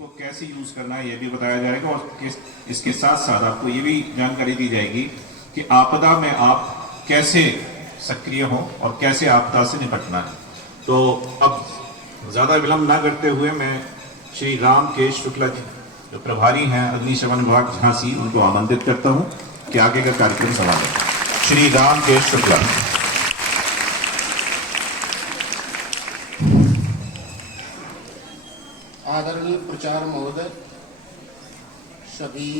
इसको कैसे यूज करना है ये भी बताया जाएगा और इसके साथ साथ आपको ये भी जानकारी दी जाएगी कि आपदा में आप कैसे सक्रिय हो और कैसे आपदा से निपटना है। तो अब ज्यादा विलंब ना करते हुए मैं श्री रामकेश शुक्ला जी जो प्रभारी हैं अग्निशमन विभाग झांसी उनको आमंत्रित करता हूं कि आगे का कार्यक्रम संभालें। श्री रामकेश शुक्ला। आदरणीय प्राचार्य महोदय, सभी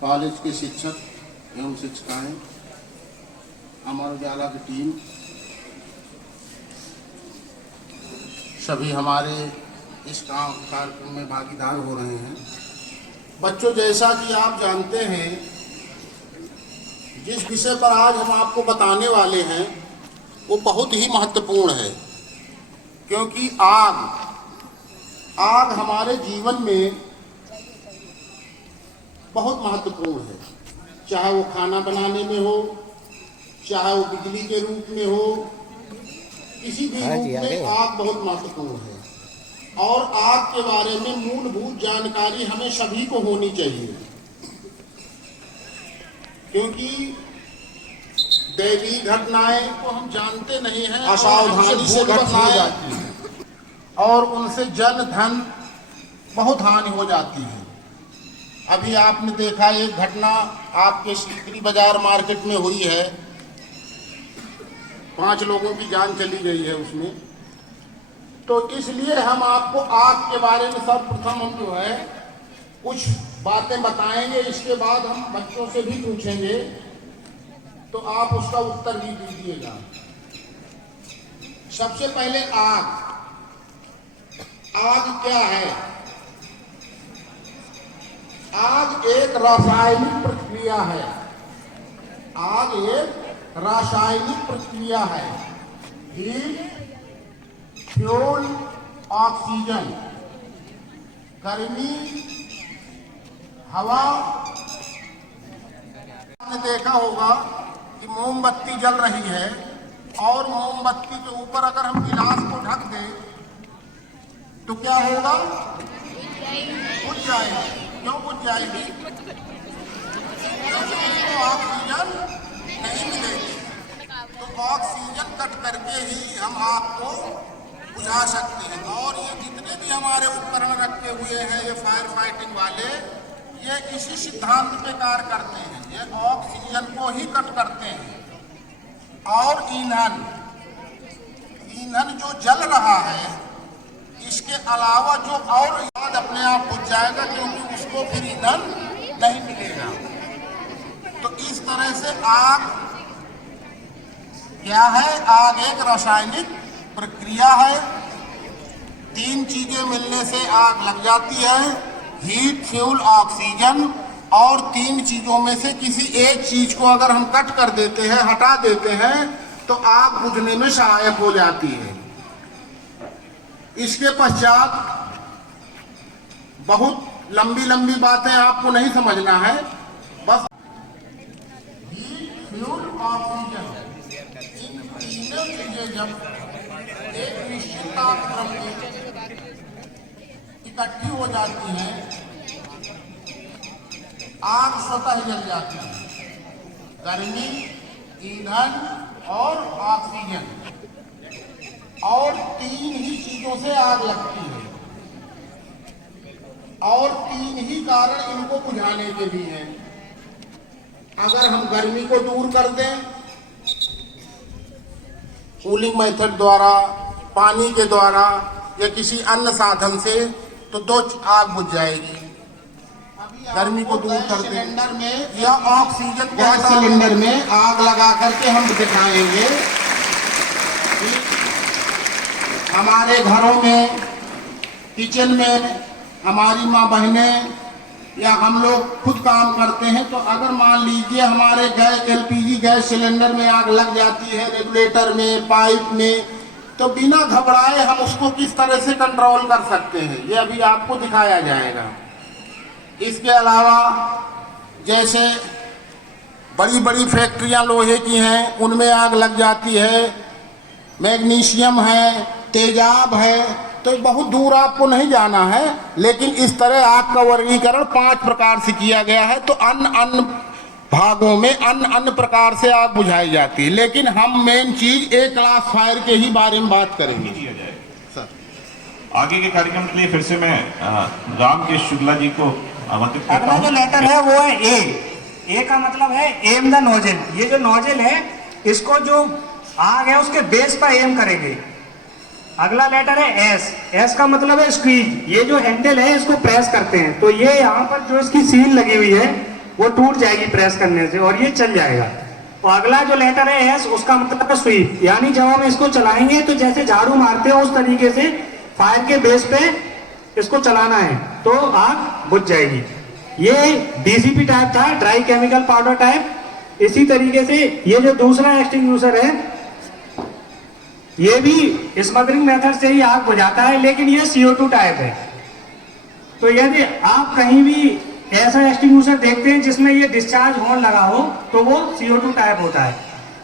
कॉलेज के शिक्षक एवं शिक्षिकाएं, अमर उजाला की टीम, सभी हमारे इस कार्यक्रम में भागीदार हो रहे हैं। बच्चों, जैसा कि आप जानते हैं, जिस विषय पर आज हम आपको बताने वाले हैं वो बहुत ही महत्वपूर्ण है, क्योंकि आग हमारे जीवन में बहुत महत्वपूर्ण है। चाहे वो खाना बनाने में हो, चाहे वो बिजली के रूप में हो, किसी भी रूप में आग बहुत महत्वपूर्ण है। और आग के बारे में मूलभूत जानकारी हमें सभी को होनी चाहिए, क्योंकि दैवीय घटनाएं को हम जानते नहीं हैं, असावधानी से घटनाएं जाती हैं और उनसे जन धन बहुत हानि हो जाती है। अभी आपने देखा एक घटना आपके सिकरी बाजार मार्केट में हुई है, 5 लोगों की जान चली गई है उसमें। तो इसलिए हम आपको आग के बारे में सर्वप्रथम हम जो है कुछ बातें बताएंगे, इसके बाद हम बच्चों से भी पूछेंगे, तो आप उसका उत्तर भी दीजिएगा। सबसे पहले आग क्या है? आग एक रासायनिक प्रक्रिया है। आग एक रासायनिक प्रक्रिया है। हीट, फ्यूल, ऑक्सीजन, गर्मी, हवा। आपने देखा होगा कि मोमबत्ती जल रही है और मोमबत्ती के ऊपर अगर हम गिलास को ढक दें तो क्या होगा? बुझ जाएगी। क्यों बुझ जाएगी? क्योंकि उसको ऑक्सीजन नहीं मिलेगी। तो ऑक्सीजन कट करके ही हम आग को बुझा सकते हैं। और ये जितने भी हमारे उपकरण रखे हुए हैं, ये फायर फाइटिंग वाले, ये इसी सिद्धांत पे कार्य करते हैं। ये ऑक्सीजन को ही कट करते हैं। और ईंधन जो जल रहा है, इसके अलावा जो और आग अपने आप बुझ जाएगा, क्योंकि उसको फिर ईंधन नहीं मिलेगा। तो इस तरह से आग क्या है? आग एक रासायनिक प्रक्रिया है। 3 चीजें मिलने से आग लग जाती है, हीट, फ्यूल, ऑक्सीजन। और 3 चीजों में से किसी एक चीज को अगर हम कट कर देते हैं, हटा देते हैं, तो आग बुझने में सहायक हो जाती है। इसके पश्चात बहुत लंबी बातें आपको नहीं समझना है, बस हीट, फ्यूल, ऑक्सीजन, इन तीनों चीजें जब एक निश्चित तापक्रम में इकट्ठी हो जाती हैं, आग स्वतः जल जाती है। गर्मी, ईंधन और ऑक्सीजन, और 3 ही चीजों से आग लगती है। और 3 ही कारण इनको बुझाने के भी हैं। अगर हम गर्मी को दूर कर दें कूलिंग मेथड द्वारा, पानी के द्वारा या किसी अन्य साधन से, तो 2 आग बुझ जाएगी। गर्मी को दूर कर दें सिलेंडर में या ऑक्सीजन गैस सिलेंडर में आग लगा करके हम दिखाएंगे। हमारे घरों में, किचन में हमारी माँ बहनें या हम लोग खुद काम करते हैं, तो अगर मान लीजिए हमारे एलपीजी गैस सिलेंडर में आग लग जाती है, रेगुलेटर में, पाइप में, तो बिना घबराए हम उसको किस तरह से कंट्रोल कर सकते हैं, ये अभी आपको दिखाया जाएगा। इसके अलावा जैसे बड़ी फैक्ट्रियां लोहे की हैं, उनमें आग लग जाती है, मैग्नीशियम है, तेजाब है, तो बहुत दूर आपको नहीं जाना है, लेकिन इस तरह आग का वर्गीकरण 5 प्रकार से किया गया है। तो अन्य अन्य भागों में अन्य अन्य प्रकार से आग बुझाई जाती है, लेकिन हम मेन चीज ए क्लास फायर के ही बारे में बात करेंगे। किया जाए सर, आगे के कार्यक्रम के लिए फिर से मैं रामकेश शुक्ला जी को आमंत्रित करता अगला जो हूँ। लेटर है वो है ए का मतलब है एम द नोजल। ये जो नोजल है इसको जो आग है उसके बेस पर एम करेंगे। अगला लेटर है एस का मतलब है स्क्वीज। ये जो हैंडल है इसको प्रेस करते हैं तो ये यहाँ पर जो इसकी सील लगी हुई है वो टूट जाएगी प्रेस करने से और ये चल जाएगा। और अगला जो लेटर है एस उसका मतलब है स्वीप, यानी जब हम इसको चलाएंगे तो जैसे झाड़ू मारते हो उस तरीके से फायर के बेस पे इसको चलाना है तो आग बुझ जाएगी। ये डीसीपी टाइप था, ड्राई केमिकल पाउडर टाइप। इसी तरीके से ये जो दूसरा एक्सटिंग्विशर है ये भी स्मगलिंग मेथड से ही आग बुझाता है, लेकिन ये CO2 टाइप है। तो यदि आप कहीं भी ऐसा एक्सटिंग्विशर देखते हैं जिसमें ये डिस्चार्ज होने लगा हो तो वो CO2 टाइप होता है।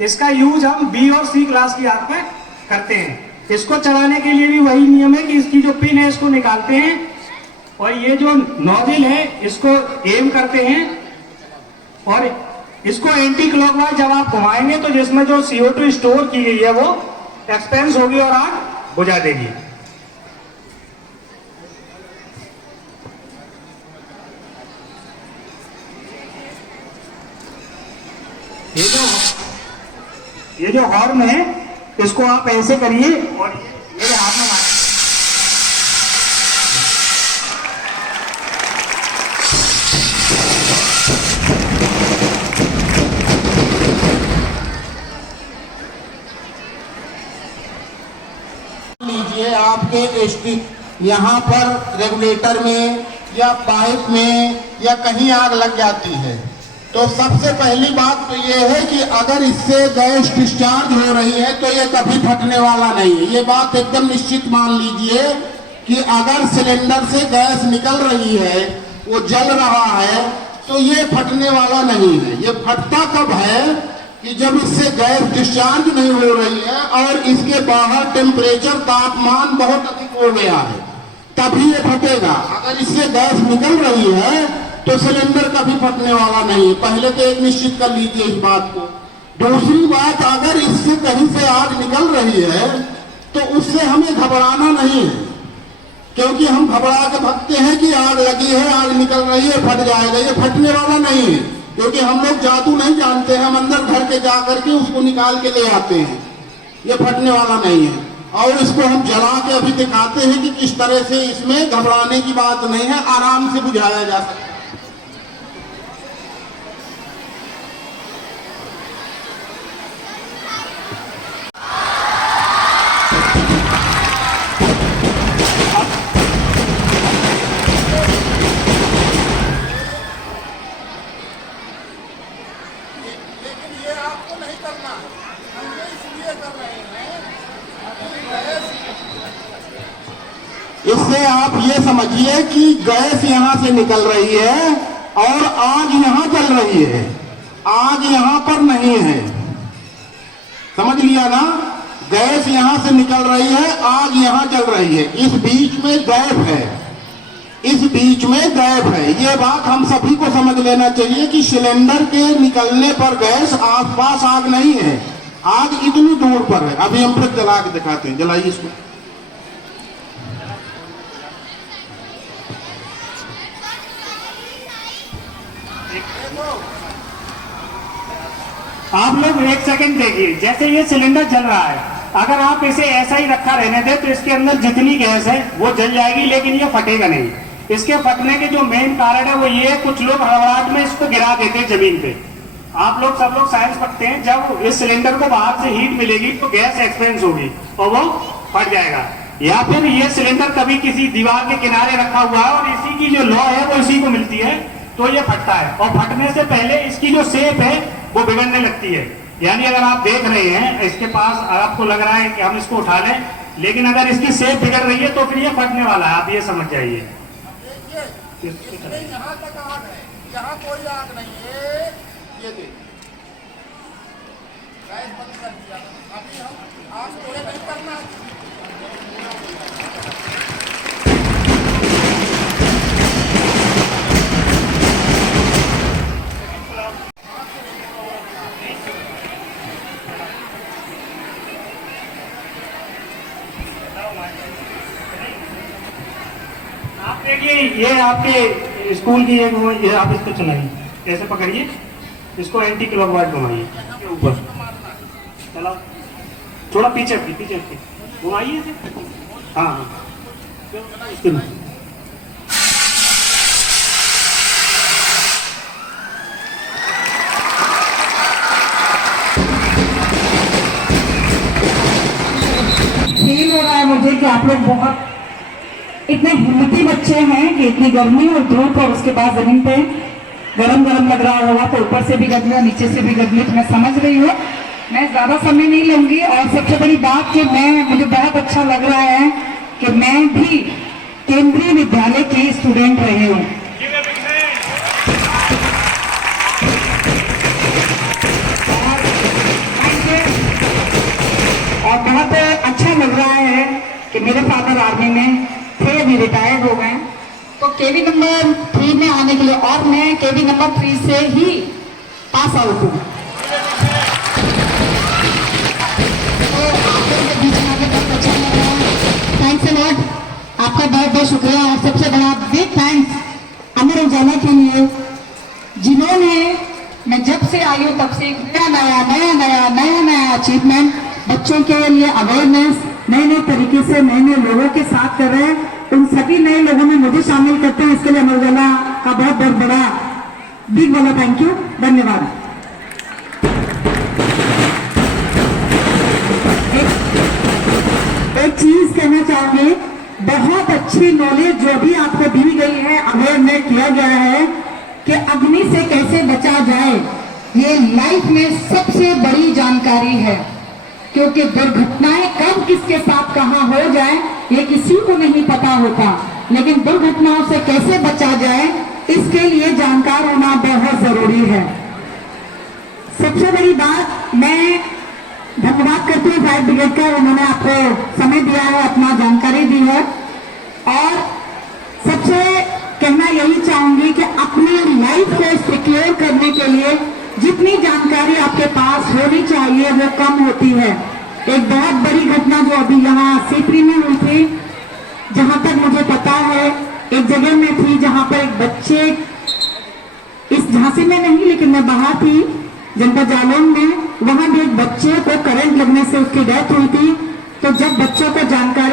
इसका यूज हम B और C क्लास की आग में करते हैं। इसको चलाने के लिए भी वही नियम है कि इसकी जो पिन है इसको निकालते हैं और ये जो नोजल है इसको एम करते हैं और इसको एंटी क्लॉकवाइज जब आप घुमाएंगे तो जिसमें जो CO2 स्टोर की गई है वो एक्सपेंस होगी और आग बुझा देगी। ये जो हॉर्न है इसको आप ऐसे करिए और ये मेरे हाथ में मारिए। लीजिए आपके यहाँ पर रेगुलेटर में या पाइप में या कहीं आग लग जाती है तो सबसे पहली बात तो ये है कि अगर इससे गैस डिस्चार्ज हो रही है तो ये कभी फटने वाला नहीं है। ये बात एकदम निश्चित मान लीजिए कि अगर सिलेंडर से गैस निकल रही है, वो जल रहा है, तो ये फटने वाला नहीं है। ये फटता कब है कि जब इससे गैस डिस्चार्ज नहीं हो रही है और इसके बाहर टेम्परेचर तापमान बहुत अधिक हो गया है, तभी ये फटेगा। अगर इससे गैस निकल रही है तो सिलेंडर कभी फटने वाला नहीं है। पहले तो एक निश्चित कर लीजिए इस बात को। दूसरी बात, अगर इससे कहीं से आग निकल रही है तो उससे हमें घबराना नहीं है, क्योंकि हम घबरा के भागते हैं कि आग लगी है, आग निकल रही है, फट जाएगा। ये फटने वाला नहीं है, क्योंकि हम लोग जादू नहीं जानते हैं। हम अंदर घर के जा करके उसको निकाल के ले आते हैं। ये फटने वाला नहीं है और इसको हम जला के अभी दिखाते हैं कि किस तरह से इसमें घबराने की बात नहीं है, आराम से बुझाया जा सकता है। इससे आप ये समझिए कि गैस यहां से निकल रही है और आग यहां जल रही है, आग यहां पर नहीं है। समझ लिया ना? गैस यहां से निकल रही है, आग यहां जल रही है। इस बीच में गैप है, इस बीच में गैप है। ये बात हम सभी को समझ लेना चाहिए कि सिलेंडर के निकलने पर गैस आसपास आग नहीं है, आग इतनी दूर पर है। अभी हम फिर जला के दिखाते हैं, जलाइए इसको। आप लोग एक सेकंड देखिए, जैसे ये सिलेंडर जल रहा है, अगर आप इसे ऐसा ही रखा रहने दें तो इसके अंदर जितनी गैस है वो जल जाएगी, लेकिन ये फटेगा नहीं। इसके फटने के जो मेन कारण है वो ये है, कुछ लोग हड़बड़ाहट में इसको गिरा देते हैं जमीन पे। आप लोग सब लोग साइंस पढ़ते हैं, जब इस सिलेंडर को बाहर से हीट मिलेगी तो गैस एक्सपेंस होगी और वो फट जाएगा। या फिर ये सिलेंडर कभी किसी दीवार के किनारे रखा हुआ है और इसी की जो लौ है वो इसी को मिलती है तो ये फटता है। और फटने से पहले इसकी जो शेप है वो बिगड़ने लगती है। यानी अगर आप देख रहे हैं इसके पास, आपको लग रहा है कि हम इसको उठा लें, लेकिन अगर इसकी शेप बिगड़ रही है तो फिर ये फटने वाला है, आप ये समझ जाइए। यहाँ तक आग है, यहाँ कोई आग नहीं है। ये देखिए, गैस बंद कर दिया। अभी हम आग को नहीं करना। आप देखिए, ये आपके स्कूल की एक वो, ये आप इसको चलाइए, ऐसे पकड़िए, इसको एंटी क्लॉक वाइज घुमाइए के ऊपर, चलाओ, थोड़ा पीछे पीछे घुमाइए इसे। हाँ हाँ, इसके लिए। फील हो रहा है मुझे कि आप लोग बहुत इतने हिम्मती बच्चे हैं कि इतनी गर्मी और धूप और उसके बाद जमीन पे गरम गरम लग रहा होगा, तो ऊपर से भी गर्मी और नीचे से भी गर्मी, तो मैं समझ रही हूँ। मैं ज्यादा समय नहीं लूंगी। और सबसे बड़ी बात कि मुझे बहुत अच्छा लग रहा है कि मैं भी केंद्रीय विद्यालय की स्टूडेंट रही हूँ। और बहुत अच्छा लग रहा है कि मेरे फादर आर्मी में थे, अभी रिटायर्ड हो गए, तो केवी नंबर 3 में आने के लिए, और मैं केवी नंबर 3 से ही पास आउट हूँ। तो आप लोगों के बीच में आके बहुत अच्छा लग रहा है। थैंक्स अ लॉट, आपका बहुत बहुत शुक्रिया। और सबसे बड़ा बिग थैंक्स अमर उजाला के लिए, जिन्होंने मैं जब से आई हूँ तब से नया अचीवमेंट, बच्चों के लिए अवेयरनेस नए नए तरीके से नए नए लोगों के साथ कर रहे हैं। उन सभी नए लोगों में मुझे शामिल करते हैं, इसके लिए अमर उजाला का बहुत बहुत बड़ा बिग वाला थैंक यू, धन्यवाद। एक चीज कहना चाहूंगी, बहुत अच्छी नॉलेज जो भी आपको दी गई है, अवेयरनेस किया गया है कि अग्नि से कैसे बचा जाए, ये लाइफ में सबसे बड़ी जानकारी है। क्योंकि दुर्घटनाएं कब किसके साथ कहां हो जाए ये किसी को नहीं पता होता, लेकिन दुर्घटनाओं से कैसे बचा जाए इसके लिए जानकार होना बहुत जरूरी है। सबसे बड़ी बात, मैं धन्यवाद करती हूँ फायर ब्रिगेड का, उन्होंने आपको समय दिया है, अपना जानकारी दी है। और सबसे कहना यही चाहूंगी कि अपनी लाइफ को सिक्योर करने के लिए जितनी जानकारी आपके पास होनी चाहिए वो कम होती है। एक बहुत बड़ी घटना जो अभी यहाँ सीपरी में हुई थी, जहां तक मुझे पता है, एक जगह में थी जहां पर एक बच्चे, इस झांसी में नहीं लेकिन मैं बाहर थी जनपद जालौन में, वहां भी एक बच्चे को करंट लगने से उसकी डेथ हुई थी। तो जब बच्चों को जानकारी